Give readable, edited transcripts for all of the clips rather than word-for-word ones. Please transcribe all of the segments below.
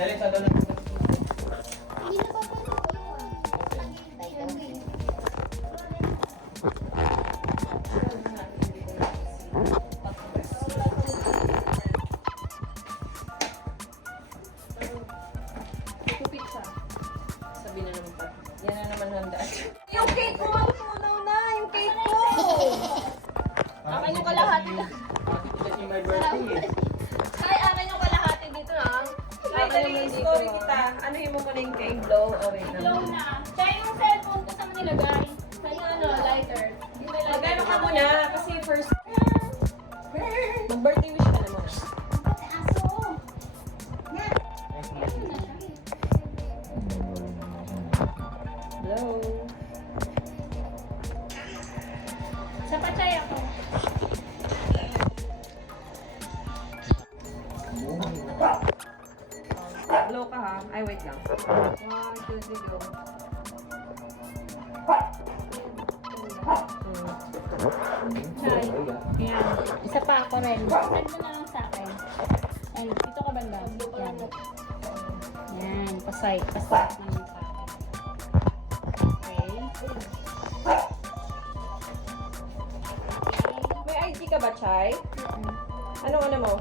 Dali sa doon. Hindi na pa pala ko yung naghihintay kami. Tupit siya. Sabi na naman pa. Yan na naman handaan. Yung cake ko, malutunaw na! Yung cake ko! Akin yung kalahati na. Kasi my birthday eh. Ay, akin yung kalahati dito na. Ay, dali, story kita. Ano mo muna yung cake? Blow away na. Low na. Kaya yung cellphone ko saan mo nilagay? Sa yung ano, lighter. Hindi mo nilagay. Magano ka muna, kasi first... Mag-birthday wish ka naman. Aso. Na. Blow. Sa pachay ako. Blow ka ha. Ay, wait lang. 1, 2, 3, go. Chay. Ayan. Isa pa ako rin. Send mo na lang sa akin. Ay, dito ka banda. Yan. Yan. Pasay. Pasay naman sa akin. Okay. May ID ka ba, Chay? Anong ano mo?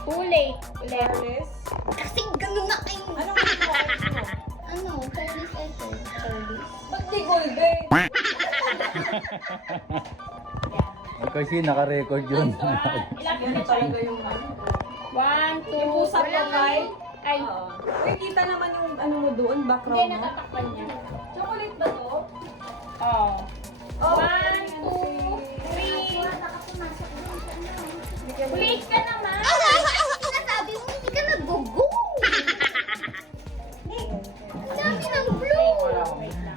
Too late. Ulit. Wireless? Kasi ganun na kayo. Anong ano mo? Ano? Service effort. Service. Ba't di golden? Kasi naka-record yun. Ilapit Yan na talaga tayo. yung ano. 1, 2, Yung pusa ko, Chay? Ay, Oo. Uy, kita naman yung ano mo doon, hindi background mo. natatakpan niya. Chocolate ba to? Oh. Oh, 1, 2, 3. Wait ka naman! Sinasabi mo, hindi ka nag-go-go! Ang dami ng blue! Wait lang.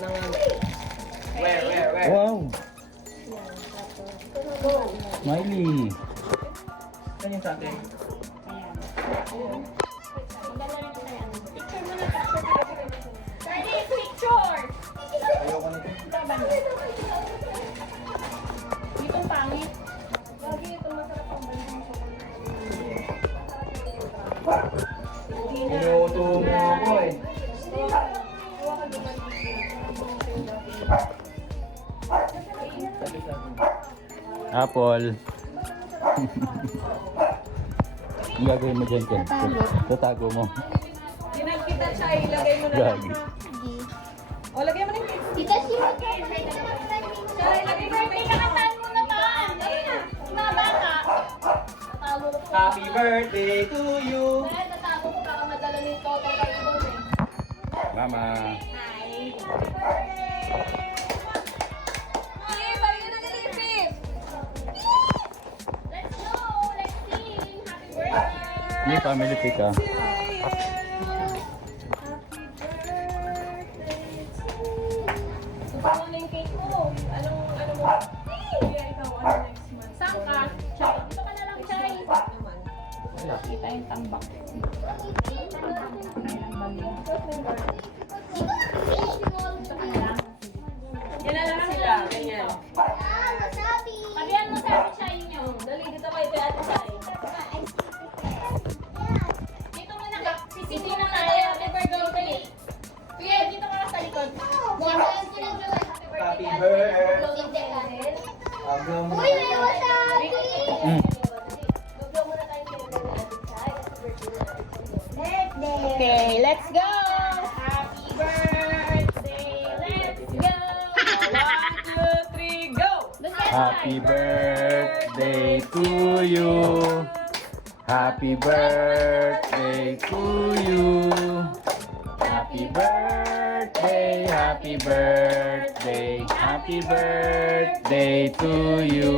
Mga... Where? Wow! Smiley! Saan yung sa akin? Ayan. Maganda rin sa yan. Picture mo na, picture. Daddy, picture! Ayoko nito. Dito ang pangit. Lagi ito masarap ang bandang Inuuto mo ako eh. Apple! Ang gagawin mo dyan, Ken? Tatago mo. Tinag kita, Chay. Ilagay mo na lang. Gagi. O, lagay mo na yung cake. Tita, sino ka? Chay, lagay mo na yung Birthday cake. ka, kantaan mo naman! Mga bata! Tatago ko. Happy birthday to you! Dahil tatago ko, baka madala ni Toto kayo doon eh. Mama! Hi! Sige, balik na natin yung fifth. Let's go! Let's sing! Happy birthday! May family pic ah. Ano na yung cake mo? Ano mo? Kaya ikaw, ano next month? Saan ka? Chay. Dito ka na lang, Chay. Naman. Kita yung tambak. Kailang bali. Yan na lang sila. Ganyan. Sabihan mo sa akin, Chay nyo. Dali, dito kayo kay Ate Chay. Dito muna ka. Sisisi na tayo. Happy birthday. Kuya, dito ka na sa likod. Happy birthday! Uy, may wasabi! Okay, let's go! Happy birthday! Let's go! 1, 2, 3, go! Happy birthday to you! Happy birthday to you! Happy birthday, happy birthday, happy birthday to you!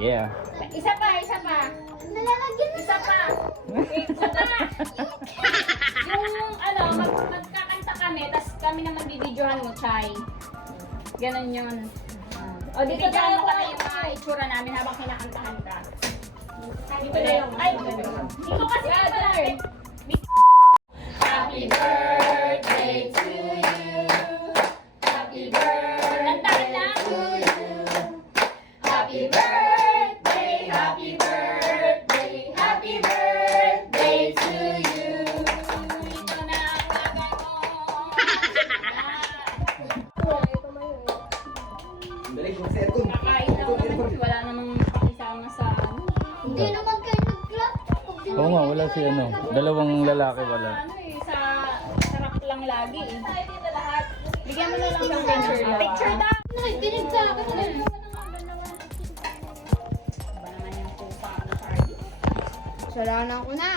Yeah! Isa pa, isa pa. Nalalagyan isa pa. Isa pa. Yung ano, magkakanta kami, tas kami naman bibidyohan mo, Chay. Ganon yun. O, dito Bibidyohan tayo mo kami yung mga itsura namin habang kinakantahan ka. Dito na yung, ay, dito kasi ka-learn. Happy birthday to you. Happy birthday. Kantahan lang. To you. Happy birthday, happy birthday, happy Oo nga, wala si ano. Dalawang lalaki wala. Ano eh, sa sarap lang lagi eh. Bigyan mo na lang ng picture. Picture daw! Nakikinig sa akin. Ba naman yung pusa ng party? Saranan ko na.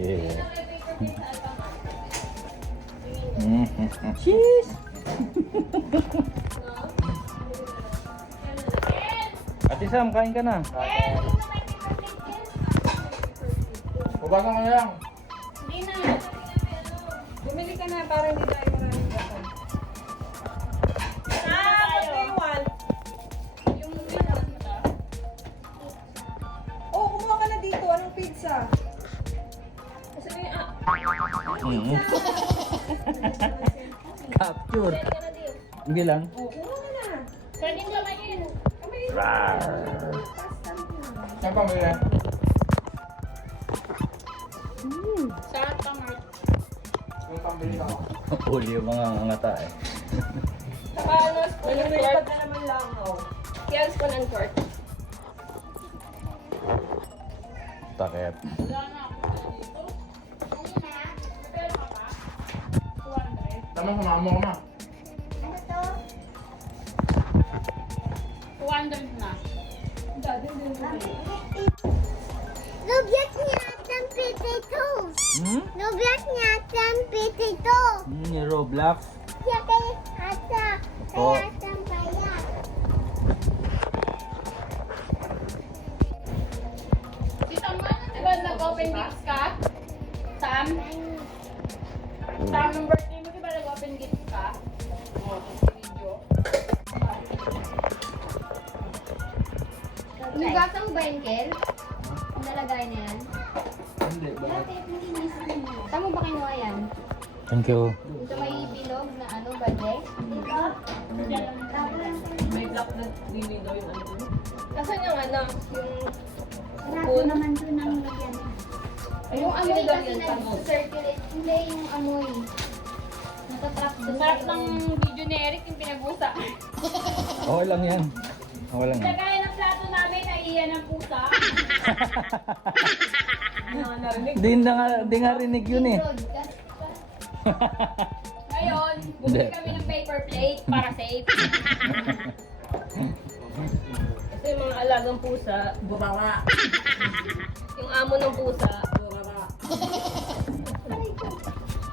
Yeah. Ate Sam, kain ka na. Hubagan ko na lang. Hindi na. Bumili ka na para hindi tayo maraming gasol. What do you want? Yung ano to? Oh, kumuha ka na dito. Anong pizza? Kasi may Capture. Hindi lang. Oh, kumuha ka na. Pwede nyo kayo. Saan pa muli? Sarap ka, Mark. Yung pambili ako. Huli yung mga ngata eh. Saka ano, lumilipad na naman lang. Oh. Kaya spoon and fork. Takip. Wala na ako dito. Pero ka pa? 200. Tama, sumama mo ko na. 200 na. Lubiak niya ang potatoes. Lubiak niya ang potatoes. Yung Roblox. Siya kay Hasa. Opo. Kaya ang bayan. Si Sam, diba nag-open gifts ka? Sam? Sam, nung birthday mo, diba nag-open gifts ka? Oo, video. Nagasa mo ba yung Kel? Nalagay na yan? Hindi, bakit? Saan mo ba kinuha yan? Thank you. Ito may bilog na ano, badye? May block na window yung ano dun. Asan yung ano? Yung Sarado naman doon ang lagyan. Yung amoy kasi nag-circulate. Hindi yung amoy. Natatrap doon. Sarap ng video ni Eric yung pinag-usa. Okay lang yan. Okay lang yan. Lagay ng plato namin, naiiyan ng pusa. narinig. Di nga rinig yun eh. Broadcast. Ngayon, bumili kami ng paper plate para safe. Kasi yung mga alagang pusa, bumaba. Yung amo ng pusa, bumaba.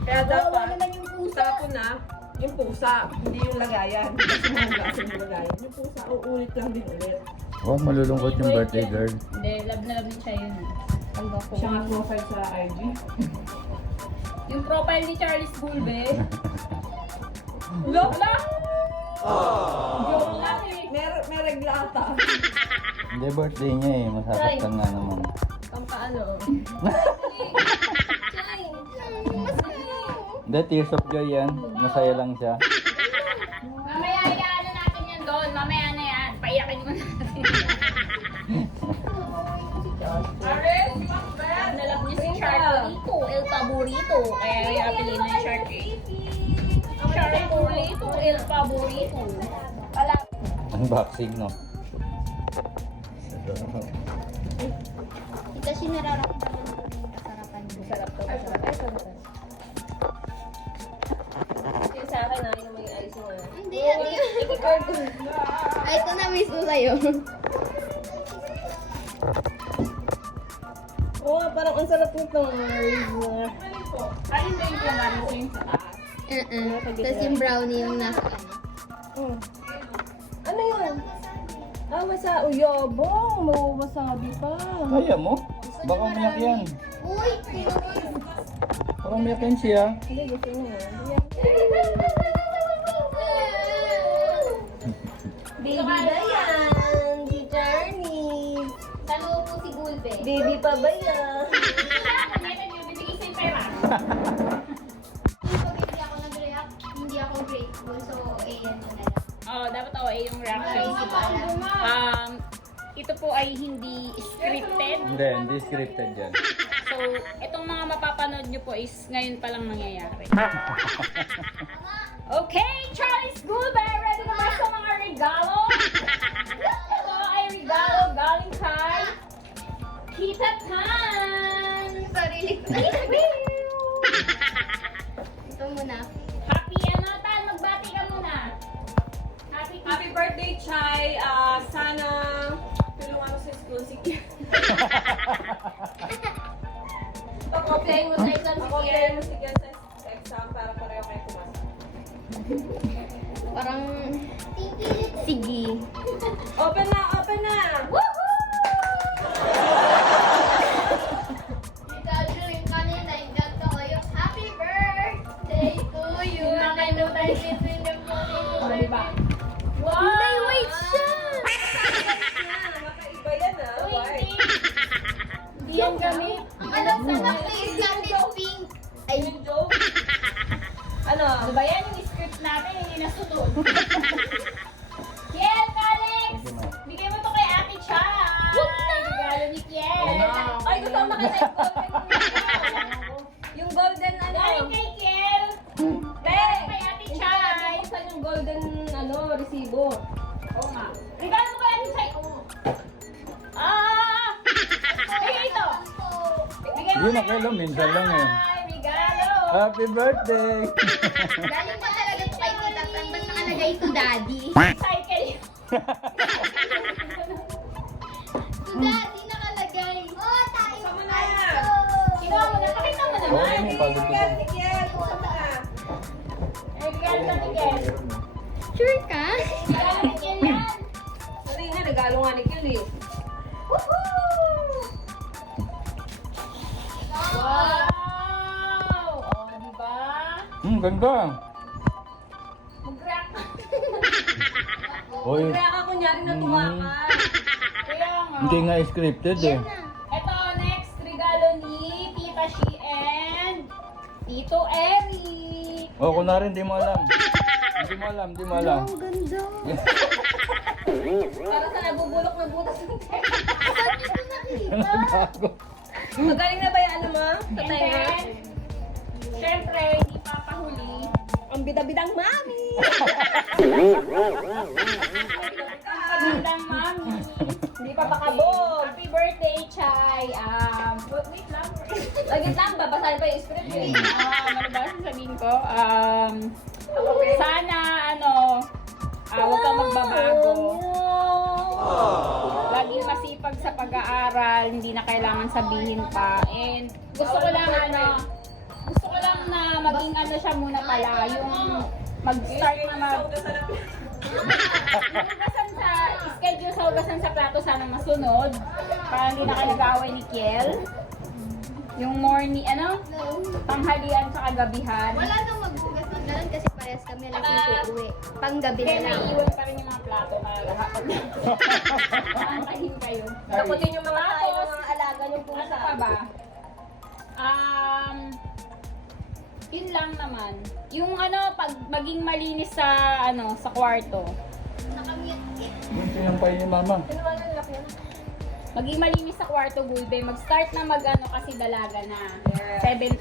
Kaya dapat, tapon na yung pusa, hindi yung lagayan. Kasi mahugasan yung lagayan. Yung pusa, uulit lang din ulit. Oh, malulungkot yung birthday girl. Hindi, love na love siya yun. Siya nga profile sa IG. Yung profile ni Charles Gulbe. Look Wala! Joke lang eh. May reglata. Hindi, birthday niya eh. Masasaktan nga naman. Ano? Hindi, tears of joy yan. Masaya lang siya. Mamaya ano natin yan doon. Mamaya na yan. Paiyakin mo natin. Aris, nalap niya si Shark El Paborito. Kaya i-apelin na yung Shark Paborito, El Paborito. Unboxing, no? Ito siya nararamdaman ko yung kasarapan mo. Sarap to. Masarap. Ay, sarap. Yung sa akin, yung may ice mo. Hindi, Ay, ito na mismo sa'yo. Oo, parang ang sarap nito. Alin ba yung pinagawa yung sa taas? Tapos yung brownie yung nasa ano. Ano yun? Ah, uyabong. Mawasabi pa. Kaya mo? Baka umiyak yan. Uy! Baka umiyak yan siya. Hindi, gusto niya. Baby ba yan? Si Journey. Talo po si Gulbe. Baby pa ba yan? Bibigay sa yung pera. Pag hindi ako nag-react, hindi ako grateful. So, ayan na lang. Oo, dapat ako yung reaction. Ito po ay hindi scripted. Hindi scripted yan. So, itong mga mapapanood nyo po is ngayon pa lang nangyayari. Okay, Charles Gulbe, ready na ba sa mga regalo? Ito ay regalo Open na, open na! Ikaw kanina, ingat ko kayo. Happy birthday to you. Nakalutan between the morning. O, diba? Wow! May weight siya. Makaiba yan ah. Why? Hindi yan gamit. Ang alam sa na-place natin pink. Ay, Yung joke? Ano? Ano ba yan? Yung script natin, hindi nasunod. Kiel, Alex! Bigay mo to kay Ate Chay! Huwag na! Regalo ni Kiel! Huwag na! Ay, gusto ko makita yung golden. Yung golden ano. Galing kay Kiel! Te! Kay Ate Hindi Chay! ko nabuksan yung golden ano, resibo. Oo nga. Regalo mo kay Ate Chay! Ah! Bigay ito! Bigay mo Yun kay na kailan, Ate minsan lang eh. Chay! Regalo! Happy birthday! galing pa talaga ito kay Tita Tan. Ba't nakalagay ito, Daddy? Cycle! To Daddy nakalagay. Oh, tayo. Sama na. Kinuha mo na, pakita mo Oo, naman! yung pagod ko. Regalo ni Kiel. Buksan mo na. Regalo na ni Kiel! Sure ka? Regalo ni Kiel yan! Sorry nga, regalo nga ni Kiel eh. Wow! Oh, di ba? Ganda. Mag-rock. Oy, Kaya ka kunyari natuwa ka. Kaya nga. hindi nga scripted eh. Ito, next regalo ni Tita Shi and Tito Eric. O, kunwari, hindi mo alam. Hindi mo alam, hindi mo alam. Ang ganda. Para sa nabubulok na butas ng teka. Saan niyo ito nakita? Anong bago? Magaling na ba yan ano mo? Sa And tenga? then, syempre, hindi papahuli. Ang bida-bidang mami! Pagandang mami. Hindi pa pakabog! Happy birthday, Chay. Wait lang. Lagit lang, babasahin pa yung script eh. Ano ba sasabihin ko? Sana, huwag kang magbabago. Laging masipag sa pag-aaral, hindi na kailangan sabihin pa. And gusto ko lang na maging siya muna pala, yung mag-start na hugasan sa schedule sa hugasan sa plato sana masunod para hindi na kayo nag-away ni Kiel. Yung morning, tanghalian sa kagabihan. Wala nang magbugas ng ganun kasi parehas kami alas 5 uuwi. Panggabi na Kaya lang. naiiwan pa rin yung mga plato na lahat. Antahin kayo. Takutin yung mga tayo, mga alaga yung Ano pusa. pa ba? Yun lang naman. Yung pag maging malinis sa sa kwarto. Nakamute eh. Yung sinampay ni mama. Maging malinis sa kwarto, Gulbe. Mag-start na kasi dalaga na. 17.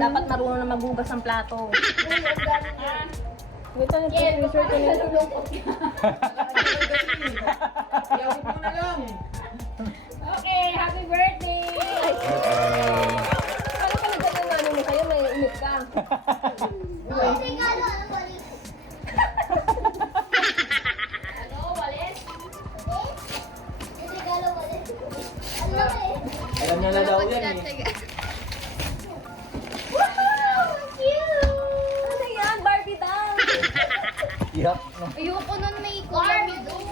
Dapat marunong na maghugas ng plato. Ah, Buta na Kiel, baka nalulungkot ka. Iyawin mo na lang. Okay, happy birthday! Paano ka nagdagan ng ano mo kayo? May init ka. Oh, regalo. Ano ba rin? Ano, Walis? Yung regalo mo rin. Ano ba eh? Alam niya na daw yan eh. Wow! Cute! Ano yan? Barbie doll! Iyak. No? Ayoko nun may Barbie doon.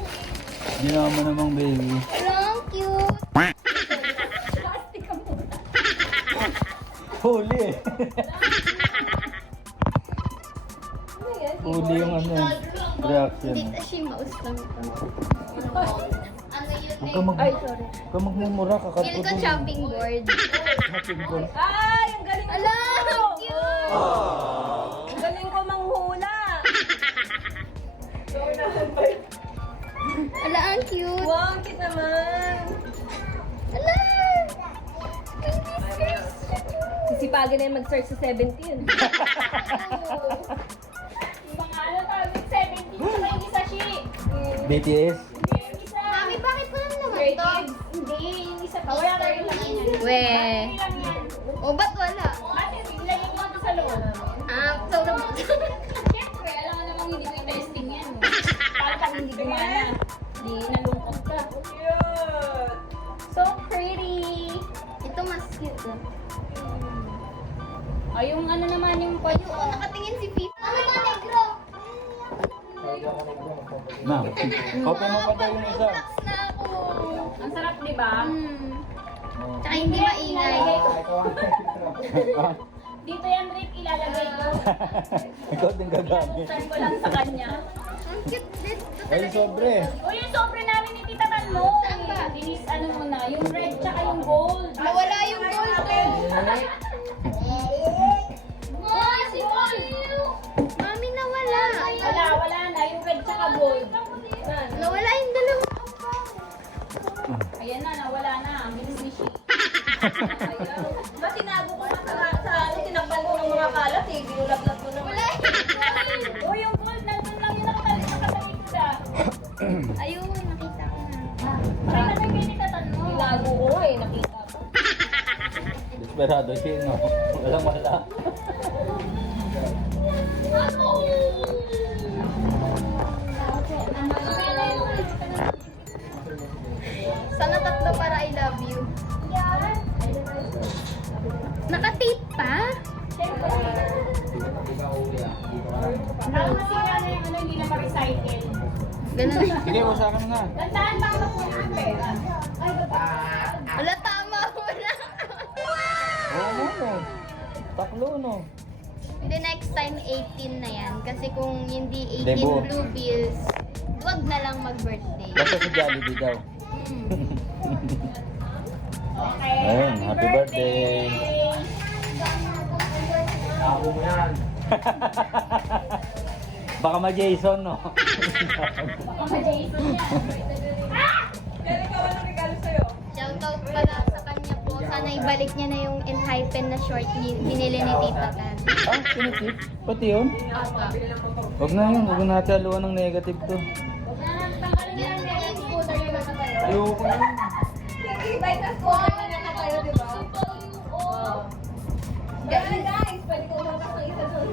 Ginawa mo namang baby. Ang cute! Plastic ka muna. Huli eh. Ano yan? Huli yung reaction. Hindi, kasi mouse lang ito. Ano yun Huwag eh? ka Ay, sorry. Huwag ka magmumura, Feel kakatulog. ko chopping board. Chopping board. Ay, ang galing ko! Ala, ang cute! Ang galing ko manghula! Ala, ang cute! Wow, ang cute naman! Ala! Sisipagin na yung mag-search sa 17. Yung mga tawag 17 sa yung isa, Shi. BTS. Yung isa. Mami, bakit ko lang naman Grade to? kids. Hindi, yung isa pa. Wala tayo lang yan. We. Wala lang yan. O, ba't wala? Ate, ilagay mo ito sa loob. So, Siyempre, alam mo namang hindi ko i-testing yan. Para pag hindi gumana, di nalungkot ka. Cute! So pretty! ito mas cute. O, yung naman yung pwede. Oo, nakatingin si Pipa. Ano ba, negro? Na, open mo pa tayo yung isa. Relax na ako. Ang sarap, di ba? Tsaka hindi maingay. Dito yan, Rick, ilalagay ko. Ikaw din gagamit. Buksan ko lang sa kanya. Ang cute din. Ito Ay, talaga sobre. O yung sobre namin ni Tita Tan mo. Saan ba? Dinis, ano muna, yung red tsaka yung gold. Nawala yung gold ko. Mami, si Mami. Mami, nawala. Wala na, yung red tsaka gold. Nawala yung dalawa. Ayan na, nawala na. Ang bilis ni Shi. Ba't tinago ko na sa ano, tinakpan ko ng mga kalat eh. Binulap-lap ko naman. O yung gold, nandun lang yung nakatalikod ah. Ayun, nakita ko na. Pakita na kay Tita Tan mo. Tinago ko nga eh, nakita ko. Desperado siya, no? Walang wala. Sana tatlo para I love you. Nakatape pa? Lalo masira na yung ano, hindi na ma-recycle. Ganun. Sige, wasakan mo na. Tandaan baka mapuno ng pera. Wala, tama mo na. Oo, no. Taklo, no? The next time, 18 na yan. Kasi kung hindi 18 Debo. blue bills, wag na lang mag-birthday. Basta si Jollibee daw. Okay, Ayun, happy birthday. Ako mo yan. Baka ma-Jason, no? Baka ma-Jason yan. Kaya ikaw, anong regalo sa'yo? Shoutout pala sa kanya po. Sana ibalik niya na yung Enhypen na short binili ni Tita Tan. Ah, tinitip? Pati yun? Apa. Huwag na yun, huwag natin haluan ng negative to. Tanggalin niya ang negative po tayo na tayo. Ayoko na yun. Ibay ka po, na tayo, di ba? Kaya guys, pwede ko umakas ng isa doon.